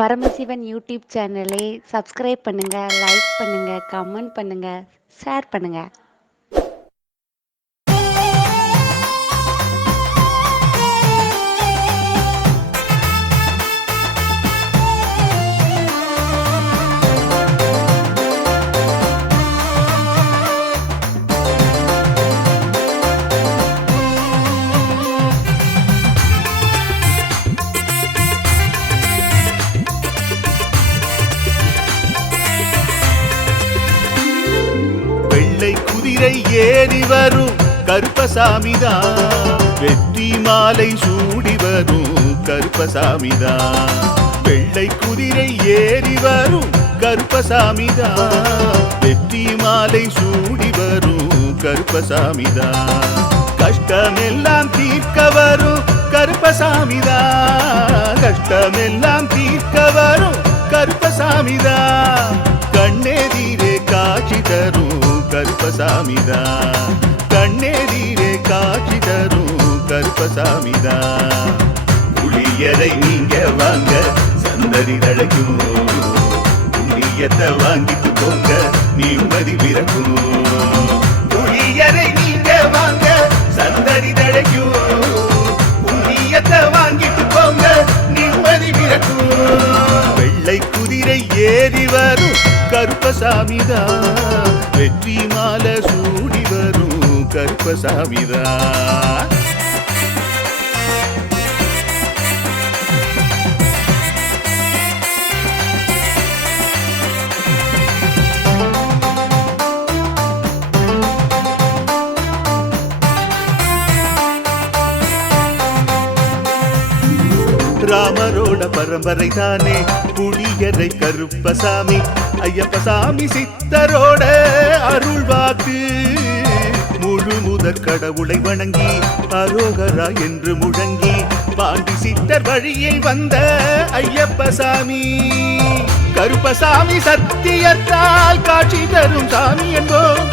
Paramasivan YouTube சேனலை subscribe பண்ணுங்க, like பண்ணுங்க, கமெண்ட் பண்ணுங்க, ஷேர் பண்ணுங்க. வெள்ளை குதிரை ஏறி வரும் கருப்பசாமிதான், வெற்றி மாலை சூடி வரும் கருப்பசாமிதான். வெள்ளை குதிரை ஏறி வரும் கருப்பசாமிதான், வெற்றி மாலை சூடி வரும் கருப்பசாமிதான். கஷ்டமெல்லாம் தீர்க்க வரும் கருப்பசாமிதான், கஷ்டமெல்லாம் தீர்க்க வரும் கருப்பசாமிதான். கண்ணெதிரே காட்சி தரும் கருப்பசாமிதான், கண்ணெதிரே காட்சி தரும் கருப்பசாமிதான். புளியரை நீங்க வாங்க சந்ததி தழைக்கும், புண்ணியத்தை வாங்கிட்டு போங்க நிம்மதி பிறக்கும். புளியரை நீங்க வாங்க சந்ததி தழைக்கும், புண்ணியத்தை வாங்கிட்டு போங்க நிம்மதி பிறக்கும். வெள்ளை குதிரை ஏறி வரும் கருப்பசாமிதான், வெற்றி மாலை சூடி வரும் கருப்பசாமிதான். ராமரோட பரம்பரை தானே புளியரை கருப்பசாமி, ஐயப்பசாமி சித்தரோட அருள்வாக்கு. முழு முதற் கடவுளை வணங்கி அரோகரா என்று முழங்கி பாண்டி சித்தர் வழியை வந்த ஐயப்பசாமி. கருப்பசாமி சத்தியத்தால் காட்சி தரும் சாமி என்போம்,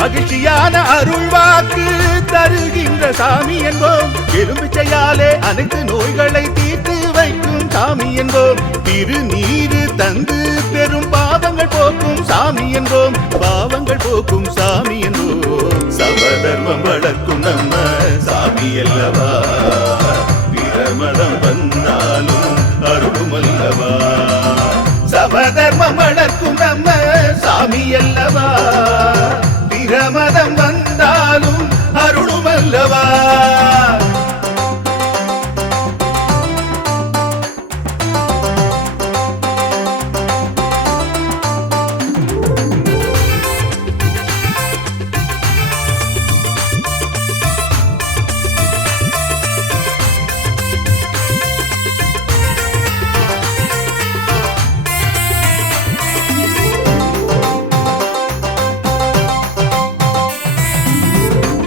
மகிழ்ச்சியான அருள்வாக்கு தருகின்ற சாமி என்போம். எலும்பிச்சையாலே அனைத்து நோய்களை தீர்த்து வைக்கும் சாமி என்போம். திருநீரு தந்து பெரும் பாவங்கள் போக்கும் சாமி என்போம், பாவங்கள் போக்கும் சாமி என்போம். சமதர்மம் வளர்க்கும் நம்ம சாமி அல்லவா, பிரமதம் வந்தாலும் அருளும் அல்லவா. சமதர்மம் வளர்க்கும் நம்ம சாமி அல்லவா, பிரமதம் வந்தாலும் அருளும் அல்லவா.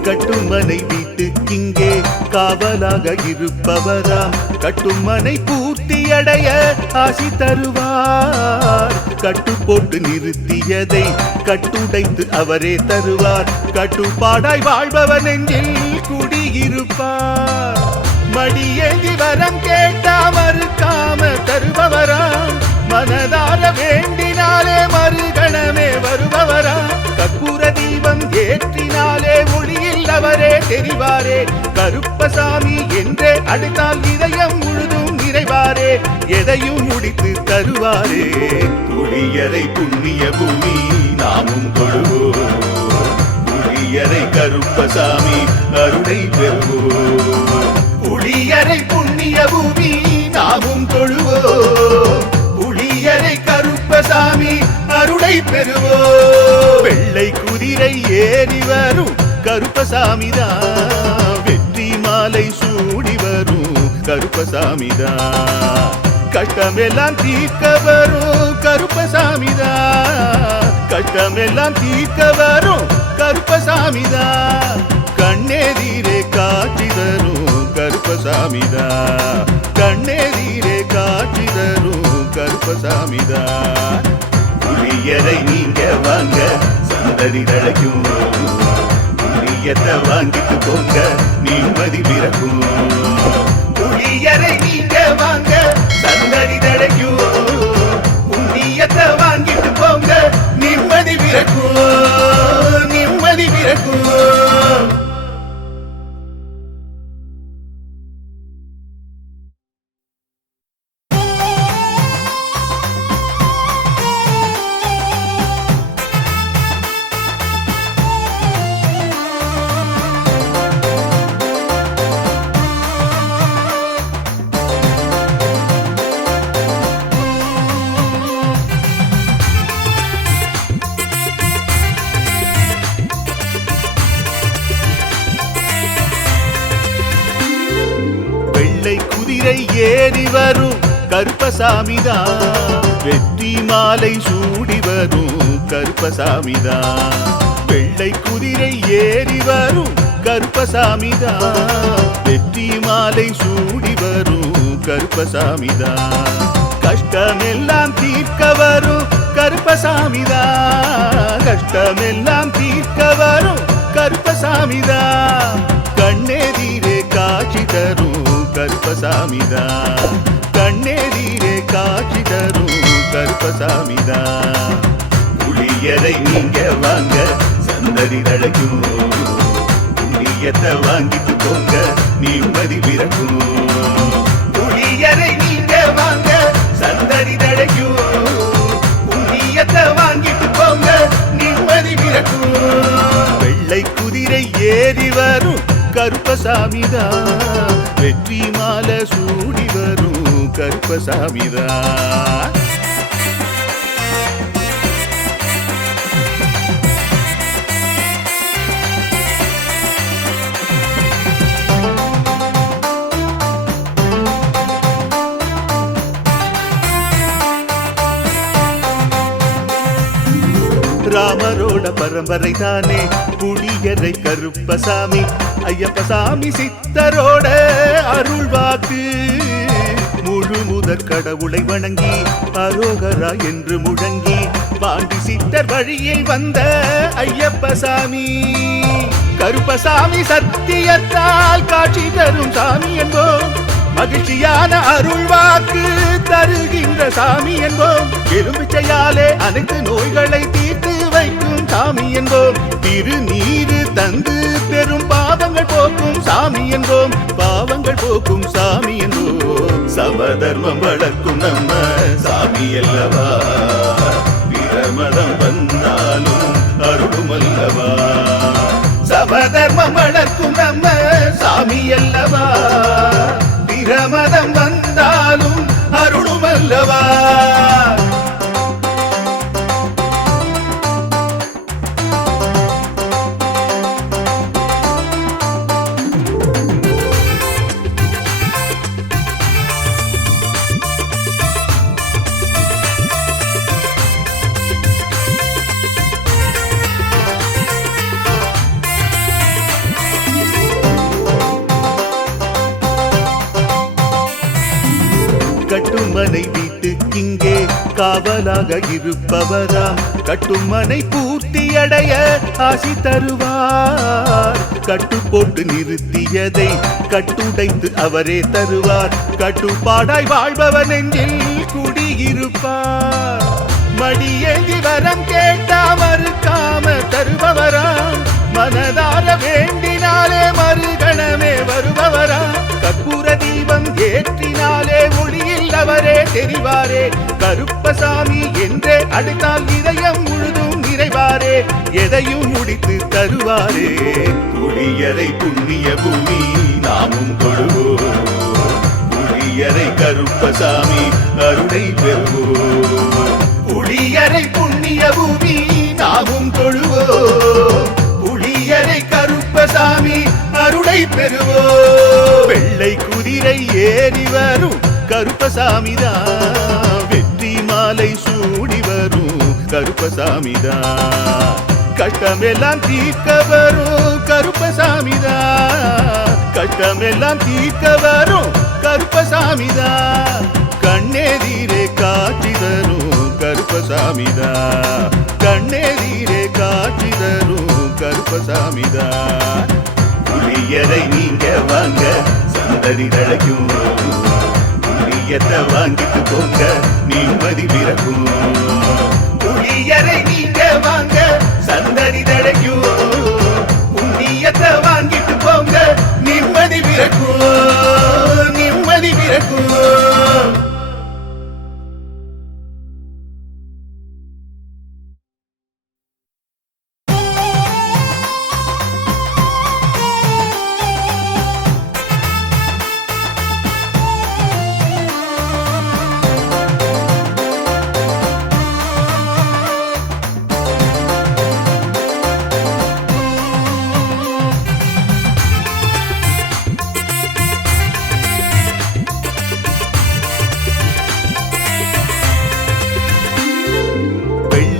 கட்டுமனை வீட்டுக்கிங்கே காவலாக இருப்பவராம், கட்டுமனை பூர்த்தியடைய ஆசி தருவார். கட்டு போட்டு நிறுத்தியதை கட்டுடைத்து அவரே தருவார், கட்டுப்பாடாய் வாழ்பவன் நெஞ்சில் குடியிருப்பார். மடியேந்தி வரம் கேட்டா மறுக்காம தருபவராம், மனதார வேண்டினாலே மறுகணமே வருபவராம். கற்பூர தீபம் ஏற்றினாலே ஒளியில் அவரே தெரிவாரே, கருப்பசாமி என்றே அழைத்தால் இதயம் முழுதும் நிறைவாரே, எதையும் முடித்து தருவாரே. புளியரை புண்ணிய பூமி நாமும் தொழுவோம், புளியரை கருப்பசாமி அருளை பெறுவோம். புளியரை புண்ணிய பூமி நாமும் தொழுவோம், புளியரை கருப்பசாமி அருளை பெறுவோம். வெள்ளை குதிரை ஏறி வரும் கருப்பசாமிதான், வெற்றி மாலை சூடி வரும் கருப்பசாமிதான். கஷ்டமெல்லாம் தீர்க்க வரும் கருப்பசாமிதான், கஷ்டமெல்லாம் தீர்க்க வரும் கருப்பசாமிதான். கண்ணெதிரே காட்சி தரும் கருப்பசாமிதான், கண்ணெதிரே காட்சி தரும் கருப்பசாமிதான். புளியரை நீங்க வாங்க சந்ததி தழைக்கும், புளியத்தை வாங்கிட்டு போங்க நிம்மதி பிறக்கும். புளியரை நீங்க வாங்க சந்ததி தழைக்கும், ஏறி வரும் கருப்பசாமிதான், வெற்றி மாலை சூடி வரும் கருப்பசாமிதான். வெள்ளை குதிரை ஏறி வரும் கருப்பசாமிதான், வெற்றி மாலை சூடி வரும் கருப்பசாமிதான். கஷ்டமெல்லாம் தீர்க்க வரும் கருப்பசாமிதான், கஷ்டமெல்லாம் தீர்க்க வரும் கருப்பசாமிதான். கண்ணெதிரே காட்சி தரும் கருப்பசாமிதான், கண்ணெதிரே காட்சி தரும் கருப்பசாமிதான். புளியரை நீங்க வாங்க சந்ததி தழைக்கும், புண்ணியத்தை வாங்கிட்டு போங்க நிம்மதி பிறக்கும். புளியரை நீங்க வாங்க சந்ததி தழைக்கும், புண்ணியத்தை வாங்கிட்டு போங்க நிம்மதி பிறக்கும். வெள்ளை குதிரை ஏறி வரும் கருப்பசாமிதான், வெற்றி மாலை சூடி வரும் கருப்பசாமிதான். ராமரோட பரம்பரை தானே புளியரை கருப்பசாமி, ஐயப்பசாமி சித்தரோட அருள் வாக்கு. முழு முதற் கடவுளை வணங்கி அரோகரா என்று முழங்கி பாண்டி சித்தர் வழியில் வந்த ஐயப்பசாமி. கருப்பசாமி சத்தியத்தால் காட்சி தரும் சாமி என்போம், மகிழ்ச்சியான அருள் வாக்கு தருகின்ற சாமி என்போம். எலுமிச்சையாலே அனைத்து நோய்களை தீர்த்து வைக்கும் சாமி என்போம். திருநீரு தந்து பெரும் பாவங்கள் போக்கும் சாமி என்போம், பாவங்கள் போக்கும் சாமி என்போம். சமதர்மம் வளர்க்கும் நம்ம சாமி அல்லவா, பிரமதம் வந்தாலும் அருளும் அல்லவா. சமதர்மம் வளர்க்கும் நம்ம சாமி அல்லவா, பிரமதம் வந்தாலும் அருளும் அல்லவா. கட்டுமனை வீட்டுக்கிங்கே காவலாக இருப்பவராம், கட்டுமனை பூர்த்தியடைய ஆசி தருவார். கட்டு போட்டு நிறுத்தியதை கட்டுடைத்து அவரே தருவார், கட்டுப்பாடாய் வாழ்பவன் நெஞ்சில் குடியிருப்பார். மடியேந்தி வரம் கேட்டா மறுக்காம தருபவராம், மனதார வேண்டினாலே மறுகணமே வருபவராம். கற்பூர தீபம் ஏற்றினாலே ஒளியில் அவரே தெரிவாரே, கருப்பசாமி என்றே அழைத்தால் இதயம் முழுதும் நிறைவாரே, எதையும் முடித்து தருவாரே. புளியரை புண்ணிய பூமி நாமும் கொள்வோம், புளியரை கருப்பசாமி அருளை பெறுவோம். புளியரை புண்ணிய பூமி நாமும் தொழுவோம், புளியரை கருப்பசாமி அருளை பெறுவோம். வெள்ளை குதிரை ஏறி வரும் கருப்பசாமிதான், வெற்றி மாலை சூடி வரும் கருப்பசாமிதான். கஷ்டமெல்லாம் தீர்க்க வரும் கருப்பசாமிதான், கஷ்டமெல்லாம் தீர்க்க வரும் கருப்பசாமிதான். கண்ணெதிரே காட்சி தரும் கருப்பசாமிதான், கண்ணெதிரே காட்சி தரும் கருப்பசாமிதான். புளியரை நீங்க வாங்க சந்ததி தழைக்கும், புளியத்தை வாங்கிட்டு போங்க நிம்மதி பிறக்கும். புளியரை நீங்க வாங்க சந்ததி தழைக்கும், புண்ணியத்தை வாங்கிட்டு போங்க நிம்மதி பிறக்கும், நிம்மதி பிறக்கும்.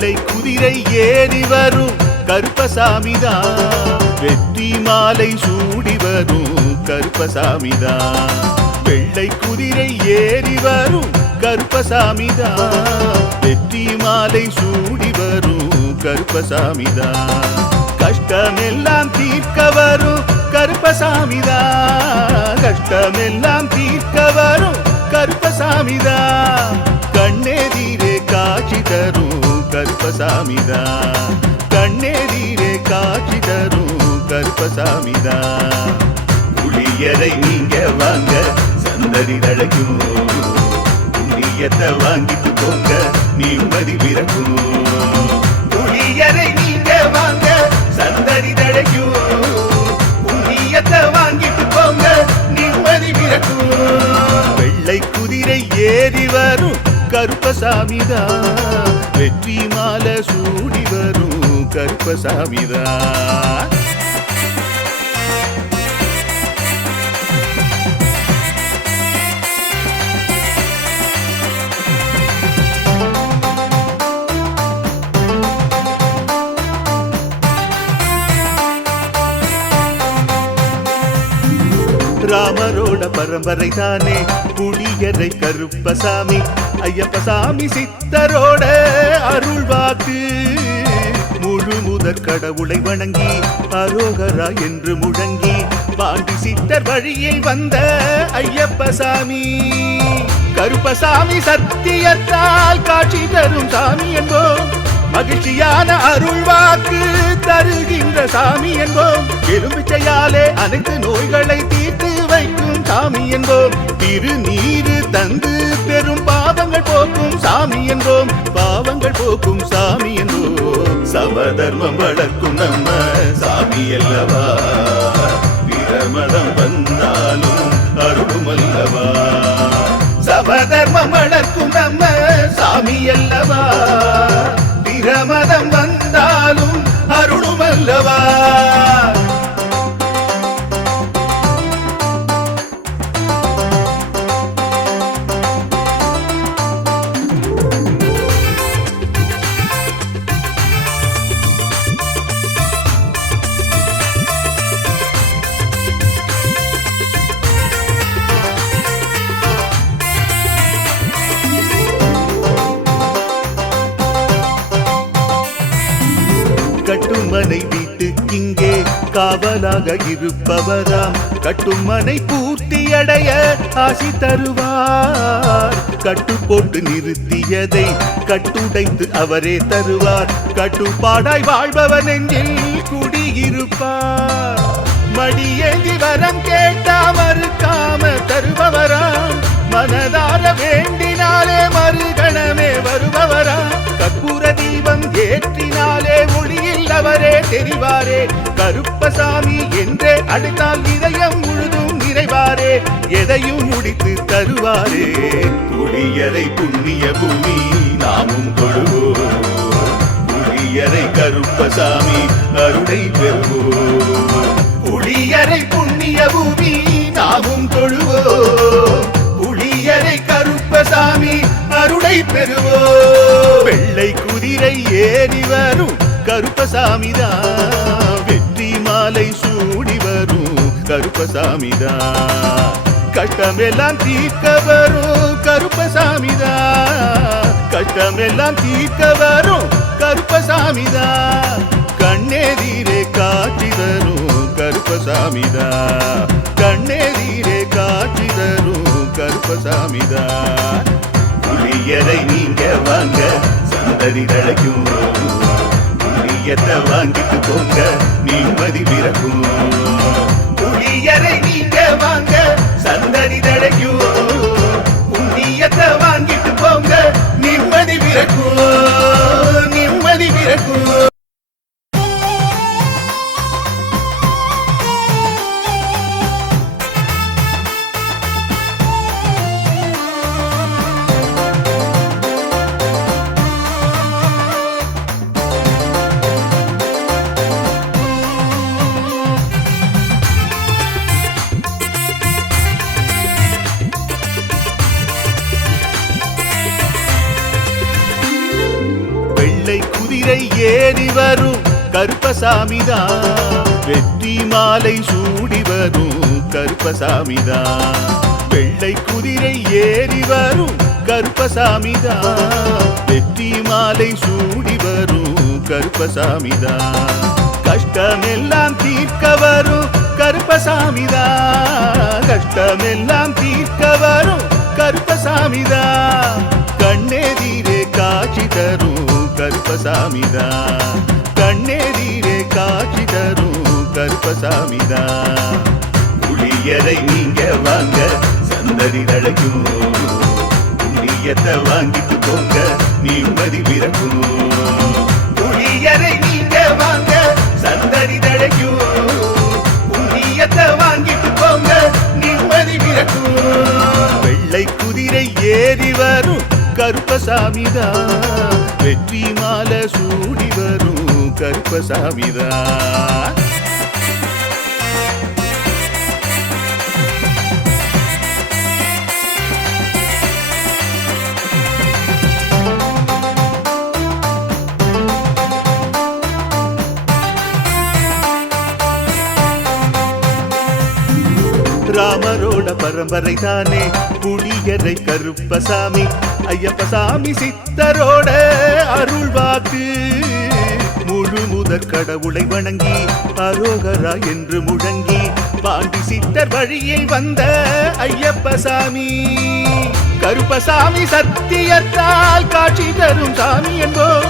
வெள்ளை குதிரை ஏறி வரும் கருப்பசாமிதான், வெற்றி மாலை சூடி வரும் கருப்பசாமிதான். வெள்ளை குதிரை ஏறி வரும் கருப்பசாமிதான், வெற்றி மாலை சூடி வரும் கருப்பசாமிதான். கஷ்டமெல்லாம் தீர்க்க வரும் கருப்பசாமிதான், கஷ்டமெல்லாம் தீர்க்க வரும் கருப்பசாமிதான். கண்ணெதிரே காட்சி தரும் கருப்பசாமிதான், கண்ணெதிரே காட்சி தரும் கருப்பசாமிதான். புளியரை நீங்க வாங்க சந்தடி தழைக்கும், புண்ணியத்தை வாங்கிட்டு போங்க நிம்மதி பிறக்கும். புளியரை நீங்க வாங்க சந்தடி தழைக்கும், புண்ணியத்தை வாங்கிட்டு போங்க நிம்மதி பிறக்கும். வெள்ளை குதிரை ஏறி வரும் கருப்பசாமிதான், வெற்றி மாலை சூடி வரும் கருப்பசாமிதான். ராமரோட பரம்பரை தானே புளியரை கருப்பசாமி, ஐயப்பசாமி சித்தரோட அருள்வாக்கு. முழு முதற் கடவுளை வணங்கி அரோகரா என்று முழங்கி பாண்டி சித்தர் வழியில் வந்த ஐயப்பசாமி. கருப்பசாமி சத்தியத்தால் காட்சி தரும் சாமி என்போம், மகிழ்ச்சியான அருள்வாக்கு தருகின்ற சாமி என்போம். எலும்பிச்சையாலே அனைத்து நோய்களை தீர்த்து வைக்கும் சாமி என்போம். திருநீரு தந்து பெரும் பாவங்கள் போக்கும் சாமி என்போம், பாவங்கள் போக்கும் சாமி என்போம். சமதர்மம் வளர்க்கும் நம்ம சாமி அல்லவா, பிரமதம் வந்தாலும் அருளும் அல்லவா. சமதர்மம் வளர்க்கும் நம்ம சாமி அல்லவா, பிரமதம் வந்தாலும் அருளும் அல்லவா. கட்டுமனை வீட்டுக்கிங்கே காவலாக இருப்பவராம், கட்டுமனை பூர்த்தியடைய ஆசி தருவார். கட்டு போட்டு நிறுத்தியதை கட்டுடைத்து அவரே தருவார், கட்டுப்பாடாய் வாழ்பவர் நெஞ்சில் குடியிருப்பார். மடியேந்தி வரம் கேட்டா மறுக்காம தருபவராம், மனதார வேண்டினாலே மறுகணமே வருபவரா. கற்பூர தீபம் ஏற்றினாலே ஒளியில் அவரே தெரிவாரே, கருப்பசாமி என்றே அழைத்தால் இதயம் முழுதும் நிறைவாரே, எதையும் முடித்து தருவாரே. புளியரை புண்ணிய பூமி நாமும் தொழுவோம், புளியரை கருப்பசாமி அருளை பெறுவோம். புளியரை புண்ணிய பூமி நாமும் தொழுவோம், புளியரை கருப்பசாமி அருளை பெறுவோம். வெள்ளை குதிரை ஏறி வரும் கருப்பசாமிதான், வெற்றி மாலை சூடி வரும் கருப்பசாமிதான். கஷ்டமெல்லாம் தீர்க்க வரும் கருப்பசாமிதான், கஷ்டமெல்லாம் தீர்க்க வரும் கருப்பசாமிதான். கண்ணெதிரே காட்சி தரும் கருப்பசாமிதான், கண்ணெதிரே காட்சி தரும் கருப்பசாமிதான். புளியரை நீங்க வாங்க சந்தடி தழைக்கும், புளியத்தை வாங்கிட்டு போங்க நிம்மதி பிறக்கும். புளியரை நீங்க வாங்க சந்தடி தழைக்கும், புண்ணியத்தை வாங்கிட்டு போங்க நிம்மதி பிறக்கும், நிம்மதி பிறக்கும். வெள்ளை குதிரை ஏறி வரும் கருப்பசாமிதான், வெற்றி மாலை சூடி வரும் கருப்பசாமிதான். வெள்ளை குதிரை ஏறி வரும் கருப்பசாமிதான், வெற்றி மாலை சூடி வரும் கருப்பசாமிதான். கஷ்டமெல்லாம் தீர்க்க வரும் கருப்பசாமிதான், கஷ்டமெல்லாம் தீர்க்க வரும் கருப்பசாமிதான். கண்ணெதிரே காட்சி தரும் கருப்பசாமிதான், கண்ணெதிரே காட்சி தரும் கருப்பசாமிதான். புளியரை நீங்க வாங்க சந்ததி தழைக்கும், புண்ணியத்தை வாங்கிட்டு போங்க நிம்மதி பிறக்கும். புளியரை நீங்க வாங்க சந்ததி தழைக்கும், புண்ணியத்தை வாங்கிட்டு போங்க நிம்மதி பிறக்கும். வெள்ளை குதிரை ஏறி வரும் கருப்பசாமிதான், வெற்றி மாலை சூடி வரும் கருப்பசாமிதான். ராமரோட பரம்பரை தானே புளியரை கருப்பசாமி, ஐயப்பசாமி சித்தரோட அருள் வாக்கு. முழு முதற் கடவுளை வணங்கி அரோகரா என்று முழங்கி பாண்டி சித்தர் வழியில் வந்த ஐயப்பசாமி. கருப்பசாமி சத்தியத்தால் காட்சி தரும் சாமி என்போம்,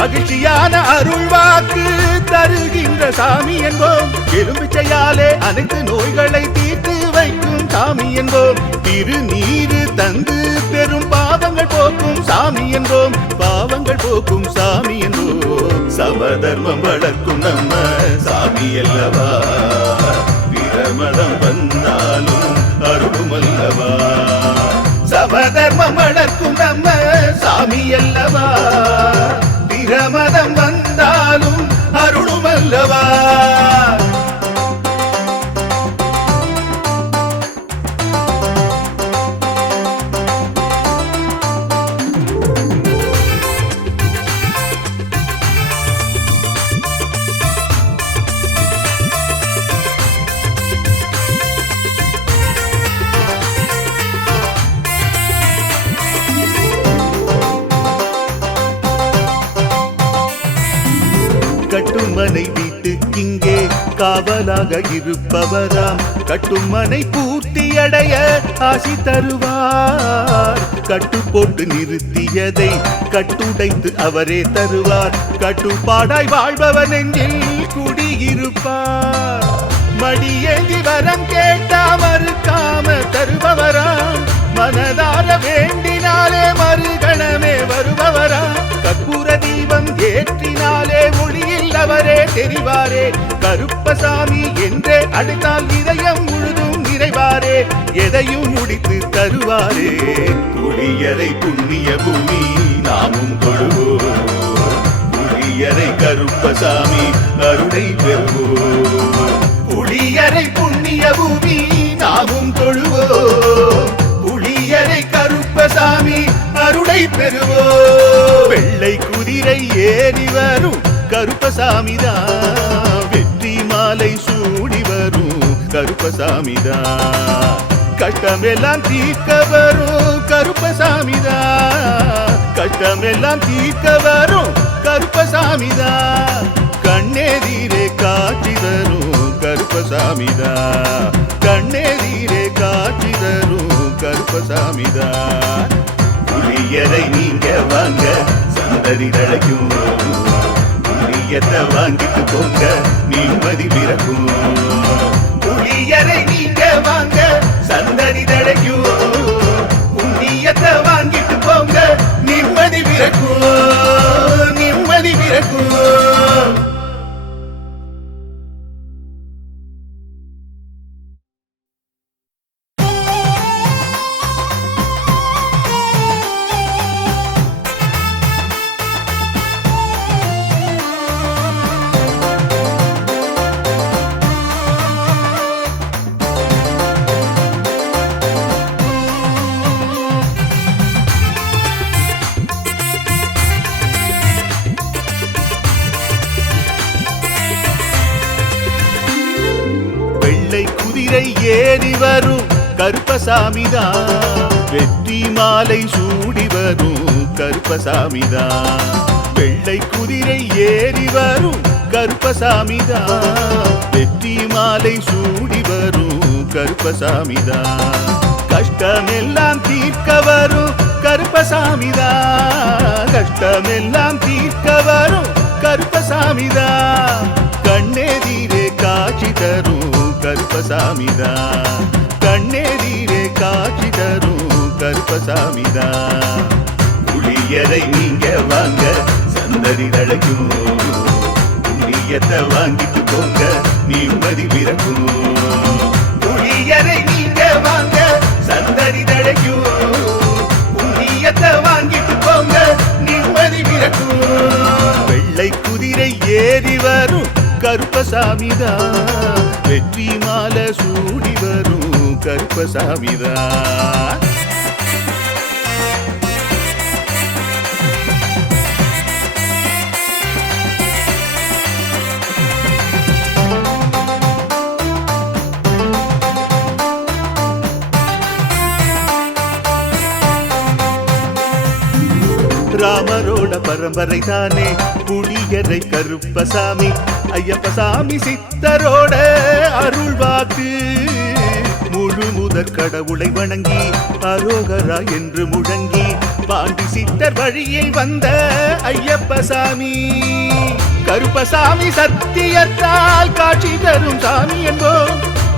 மகிழ்ச்சியான அருள் வாக்கு தருகின்ற சாமி என்போம். எலும்பிச்சையாலே அனைத்து நோய்களை தீர்த்து வைக்கும் சாமி என்போம். திருநீரு தந்து பெரும் பாவங்கள் போக்கும் சாமி என்போம், பாவங்கள் போக்கும் சாமி என்போம். சமதர்மம் வளர்க்கும் நம்ம சாமி அல்லவா, பிரமதம் வந்தாலும் அருளும் அல்லவா. சமதர்மம் வளர்க்கும் நம்ம சாமி அல்லவா, பிரமதம் வந்தாலும் அருளும் அல்லவா. கட்டுமனை வீட்டுக்கிங்கே காவலாக இருப்பவராம், கட்டுமனை பூர்த்தியடைய ஆசி தருவார். கட்டு போட்டு நிறுத்தியதை கட்டுடைத்து அவரே தருவார், கட்டுப்பாடாய் வாழ்பவர் நெஞ்சில் குடியிருப்பார். மடியேந்தி வரம் கேட்டா மறுக்காம தருபவராம், மனதார வேண்டினாலே மறுகணமே வருபவராம். கற்பூர தீபம் ஏற்றினாலே ஒளியில் அவரே தெரிவாரே, கருப்பசாமி என்றே அழைத்தால் இதயம் முழுதும் நிறைவாரே, எதையும் முடித்து தருவாரே. புளியரை புண்ணிய பூமி நாமும் தொழுவோம், புளியரை கருப்பசாமி அருளை பெறுவோம். புளியரை புண்ணிய பூமி நாமும் தொழுவோம், புளியரை கருப்பசாமி அருளை பெறுவோம். வெள்ளை குதிரை ஏறி வரும் கருப்பசாமிதான், வெற்றி மாலை சூடி வரும் கருப்பசாமிதான். கஷ்டமெல்லாம் தீர்க்க வரும் கருப்பசாமிதான், கஷ்டமெல்லாம் தீர்க்க வரும் கருப்பசாமிதான். கண்ணெதிரே காட்சி தரும் கருப்பசாமிதான், கண்ணெதிரே காட்சி தரும் கருப்பசாமிதான். புளியரை நீங்க வாங்க சந்ததி தழைக்கும், புளியத்தை வாங்கிட்டு போங்க நிம்மதி பிறக்கும். புளியரை நீங்க வாங்க சந்ததி தழைக்கும், புண்ணியத்தை வாங்கிட்டு போங்க நிம்மதி பிறக்கும், நிம்மதி பிறக்கும். குதிரை ஏறி வரும் கருப்பசாமிதான், வெற்றி மாலை சூடி வரும் கருப்பசாமிதான். வெள்ளை குதிரை ஏறி வரும் கருப்பசாமிதான், வெற்றி மாலை சூடி வரும் கருப்பசாமிதான். கஷ்டமெல்லாம் தீர்க்க வரும் கருப்பசாமிதான், கஷ்டமெல்லாம் தீர்க்க வரும் கருப்பசாமிதான். கண்ணெதிரே காட்சி தரும் கருப்பசாமிதான், கண்ணெதிரே காட்சி தரும் கருப்பசாமிதான். புளியரை நீங்க வாங்க சந்ததி தழைக்கும், புண்ணியத்தை வாங்கிட்டு போங்க நிம்மதி பிறக்கும். புளியரை நீங்க வாங்க சந்ததி தழைக்கும், புண்ணியத்தை வாங்கிட்டு போங்க நிம்மதி பிறக்கும். வெள்ளை குதிரை ஏறி வரும் கருப்பசாமிதான், வெற்றி மாலை சூடி வரும் கருப்பசாமிதான். ராமரோட பரம்பரை தானே புளியரை கருப்பசாமி, ஐயப்பசாமி சித்தரோட அருள்வாக்கு. முழு முதற் கடவுளை வணங்கி அரோகரா என்று முழங்கி பாண்டி சித்தர் வழியில் வந்த ஐயப்பசாமி. கருப்பசாமி சத்தியத்தால் காட்சி தரும் சாமி என்போம்,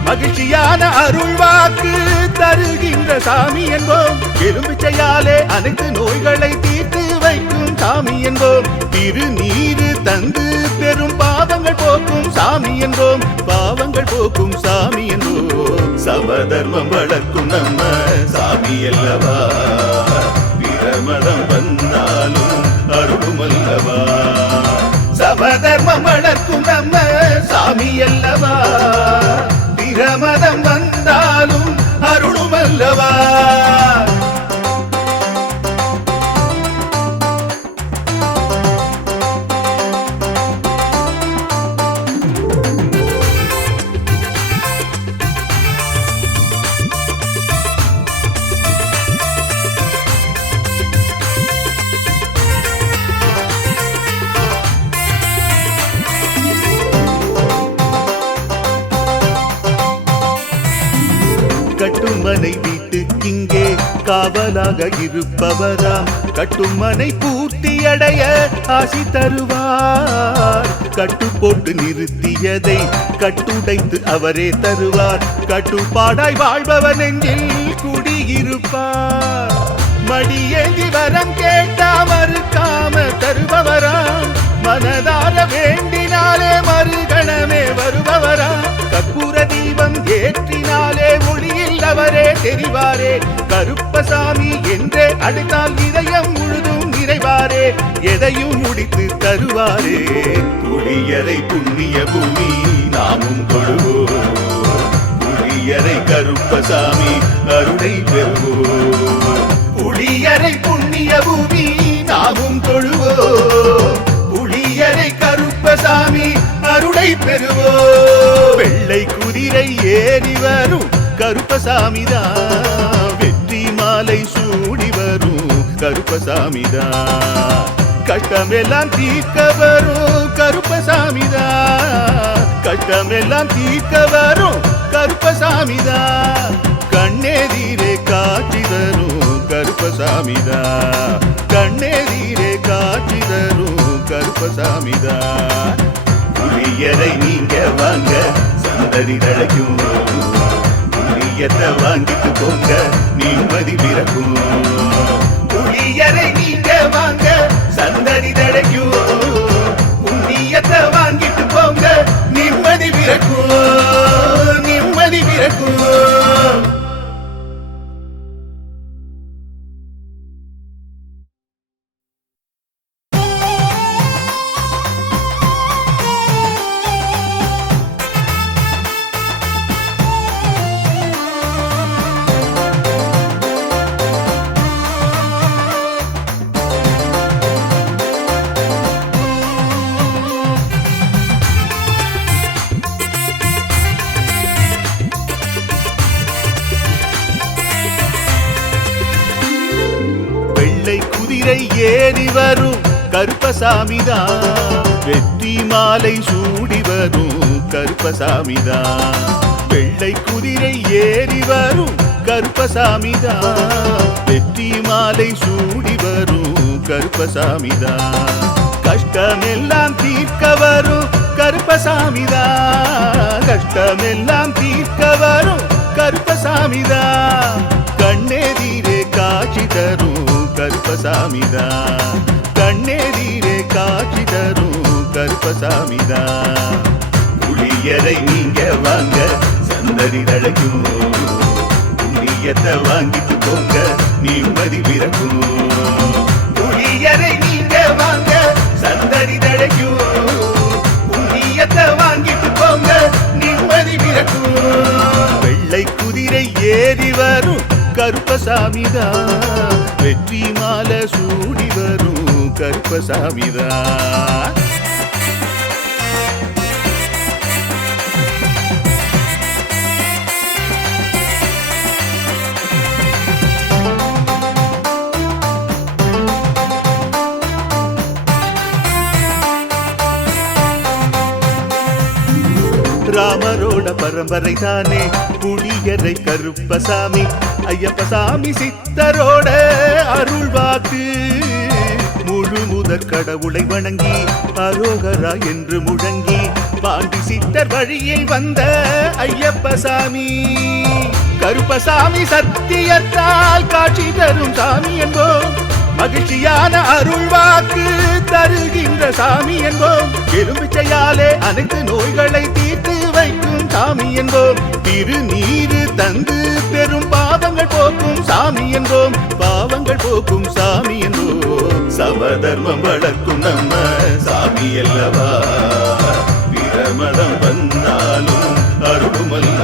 மகிழ்ச்சியான அருள்வாக்கு தருகின்ற சாமி என்போம். எலும்பிச்சையாலே அனைத்து நோய்களை தீர்த்து வைக்கும் சாமி என்போம். திருநீரு தந்து பெரும் பாவங்கள் போக்கும் சாமி என்போம், பாவங்கள் போக்கும் சாமி என்போம். சமதர்மம் வளர்க்கும் நம்ம சாமி அல்லவா, பிரமதம் வந்தாலும் அருளும் அல்லவா. சமதர்மம் வளர்க்கும் நம்ம சாமி அல்லவா, பிரமதம் வந்தாலும் அருளும் அல்லவா. கட்டுமனை வீட்டுக்கிங்கே காவலாக இருப்பவராம், கட்டுமனை பூர்த்தியடைய ஆசி தருவார். கட்டு போட்டு நிறுத்தியதை கட்டுடைத்து அவரே தருவார், கட்டுப்பாடாய் வாழ்பவன் நெஞ்சில் குடியிருப்பார். மடியேந்தி வரம் கேட்டா மறுக்காம தருபவராம், மனதார வேண்டினாலே மறுகணமே வருபவராம். கற்பூர தீபம் ஏற்றினாலே ஒளியில் அவரே தெரிவாரே, கருப்பசாமி என்றே அழைத்தால் இதயம் முழுதும் நிறைவாரே, எதையும் முடித்து தருவாரே. புளியரை புண்ணிய பூமி நாமும் தொழுவோம், புளியரை கருப்பசாமி அருளை பெறுவோம். புளியரை புண்ணிய பூமி நாமும் தொழுவோம், புளியரை கருப்பசாமி அருளை பெறுவோம். வெள்ளை குதிரை ஏறி வரும் கருப்பசாமிதான், வெற்றி மாலை சூடி வரும் கருப்பசாமிதான். கஷ்டமெல்லாம் தீர்க்க வரும் கருப்பசாமிதான், கஷ்டமெல்லாம் தீர்க்க வரும் கருப்பசாமிதான். கண்ணெதிரே காட்சி தரும் கருப்பசாமிதான், கண்ணெதிரே காட்சி தரும் கருப்பசாமிதான். புளியரை நீங்க வாங்க சந்ததி தழைக்கும், புளியத்தை வாங்கிட்டு போங்க நிம்மதி பிறக்கும். புளியரை நீங்க வாங்க சந்ததி தழைக்கும், புண்ணியத்தை வாங்கிட்டு போங்க நிம்மதி பிறக்கும், நிம்மதி பிறக்கும். ஏறி வரும் கருப்பசாமிதான், வெற்றி மாலை சூடி வரும் கருப்பசாமிதான். வெள்ளை குதிரை ஏறி வரும் கருப்பசாமிதான், வெற்றி மாலை சூடி வரும் கருப்பசாமிதான். கஷ்டமெல்லாம் தீர்க்க வரும் கருப்பசாமிதான், கஷ்டமெல்லாம் தீர்க்க வரும் கருப்பசாமிதான். கண்ணெதிரே காட்சி தரும் கருப்பசாமிதான், கண்ணெதிரே காட்சி தரும் கருப்பசாமிதான். புளியரை நீங்க வாங்க சந்ததி தழைக்கும், புண்ணியத்தை வாங்கிட்டு போங்க நிம்மதி பிறக்கும். புளியரை நீங்க வாங்க சந்ததி தழைக்கும், புண்ணியத்தை வாங்கிட்டு போங்க நிம்மதி பிறக்கும். வெள்ளை குதிரை ஏறி வரும் கருப்பசாமிதான், வெற்றி மாலை சூடி வரும் கருப்பசாமிதான். ராமரோட பரம்பரை தானே புளியரை கருப்பசாமி, ஐயப்பசாமி சித்தரோட அருள் வாக்கு. முழு முதற் கடவுளை வணங்கி அரோகரா என்று முழங்கி பாண்டி சித்தர் வழியில் வந்த ஐயப்பசாமி. கருப்பசாமி சத்தியத்தால் காட்சி தரும் சாமி என்போம், மகிழ்ச்சியான அருள் வாக்கு தருகின்ற சாமி என்போம். எலுமிச்சையாலே அனைத்து நோய்களை தீர்த்து வைக்கும் சாமி என்போம். திருநீரு தந்து பெரும் பாவங்கள் போக்கும் சாமி என்போம், பாவங்கள் போக்கும் சாமி என்போம். சமதர்மம் வளர்க்கும் நம்ம சாமி அல்லவா, பிரமதம் வந்தாலும் அருளுமல்ல